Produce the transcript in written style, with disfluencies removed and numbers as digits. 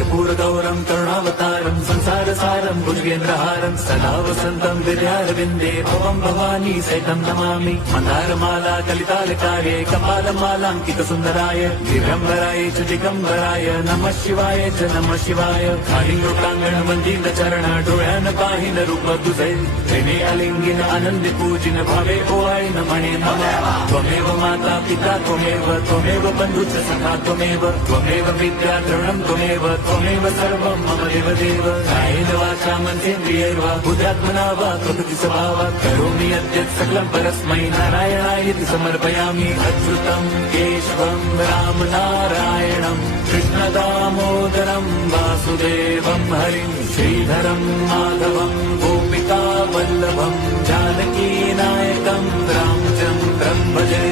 कर्पूरगौरं करुणावतारं संसारसारं भुजगेन्द्रहारं सदा वसन्तं हृदयारविन्दे भवं भवानी सहितं नमामि मन्दारमाला कलितालकार्ये कपालमालाङ्कितसुन्दराय दिगम्बराय च दिगम्बराय नमः शिवाय च नमः शिवाय कालिंगोटांगण मंदिर चरण डोळ्यान पाहिन रूप तुझे प्रेमे अलिंगिन आनंदी पूजिन भावे ओवाय न म्हणे नमः त्वमेव माता पिता त्वमेव बंधुच सखा त्वमेव विद्या द्रवणं त्वमेव सर्वं मम देवदेव कायेन वाचा मनसेन्द्रियैर्वा बुद्ध्यात्मना वा प्रकृति स्वभावात् करोमि यद्यत् सकलं परस्मै नारायणायति समर्पयामि अच्युतं केशवं राम नारायणं कृष्णदामोदरं वासुदेवं हरिं श्रीधरं माधवं गोपिका वल्लभं जानकी नायकं रामचन्द्रं भजे।